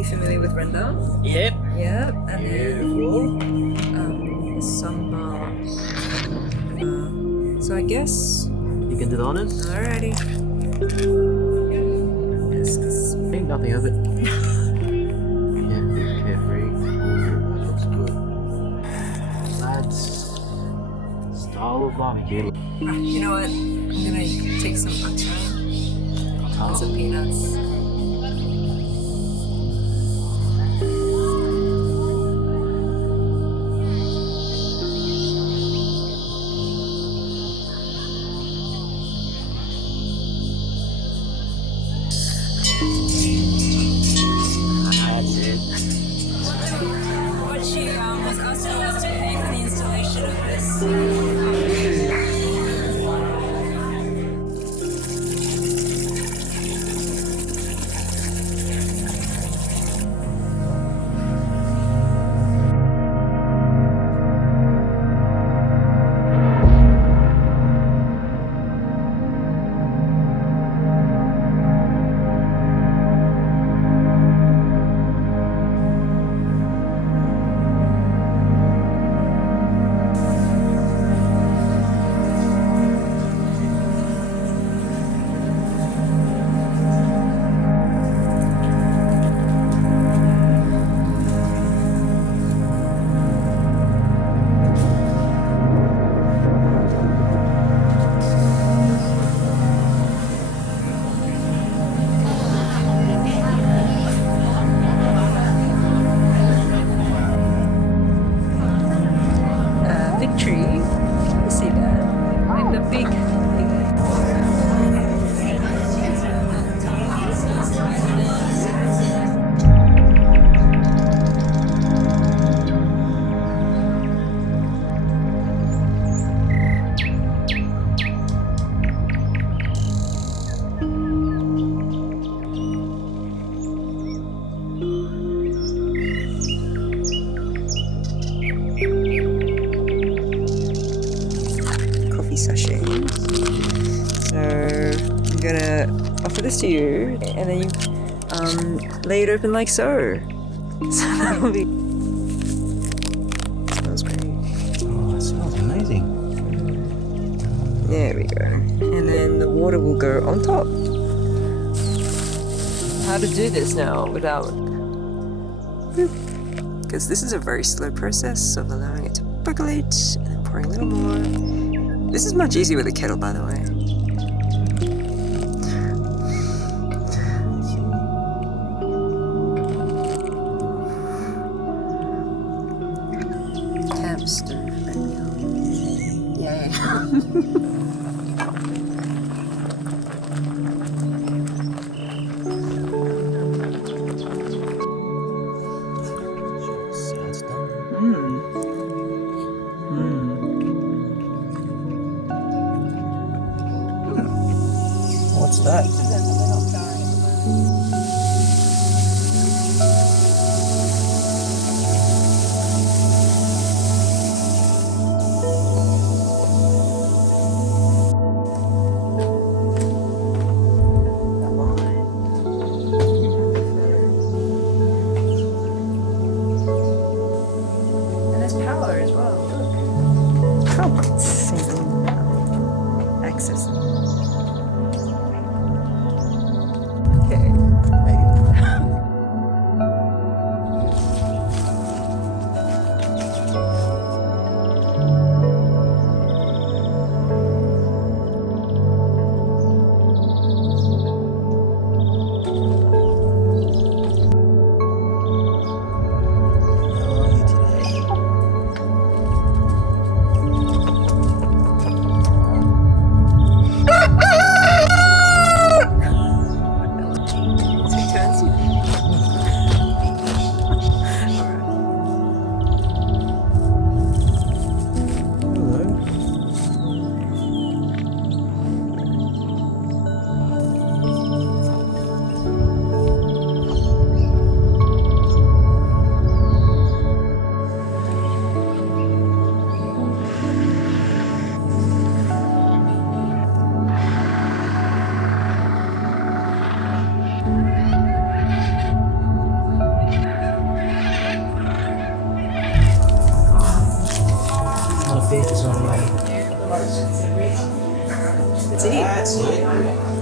be familiar with rendang. Yep. Yep. And Beautiful. then sambal. So I guess. You can do the honors. Alrighty. Yes, 'cause Ain't nothing of it. Carefree. Ooh, looks good. Lads, style of barbecue. you know what? I'm gonna take some atay and some peanuts. That's it. What she was asking us to pay for the installation of this. Victory. You see that? And the big. Coffee sachet. So I'm gonna offer this to you, and then you lay it open like so. So that'll be. Smells great. Oh, it smells amazing. There we go. And then the water will go on top. How to do this now without. Because this is a very slow process of allowing it to percolate and then pouring a little more. This is much easier with a kettle, by the way. Hamster. Yeah. Sounds done. What's that? And there's power as well. Look. How access. Okay. right. That's it.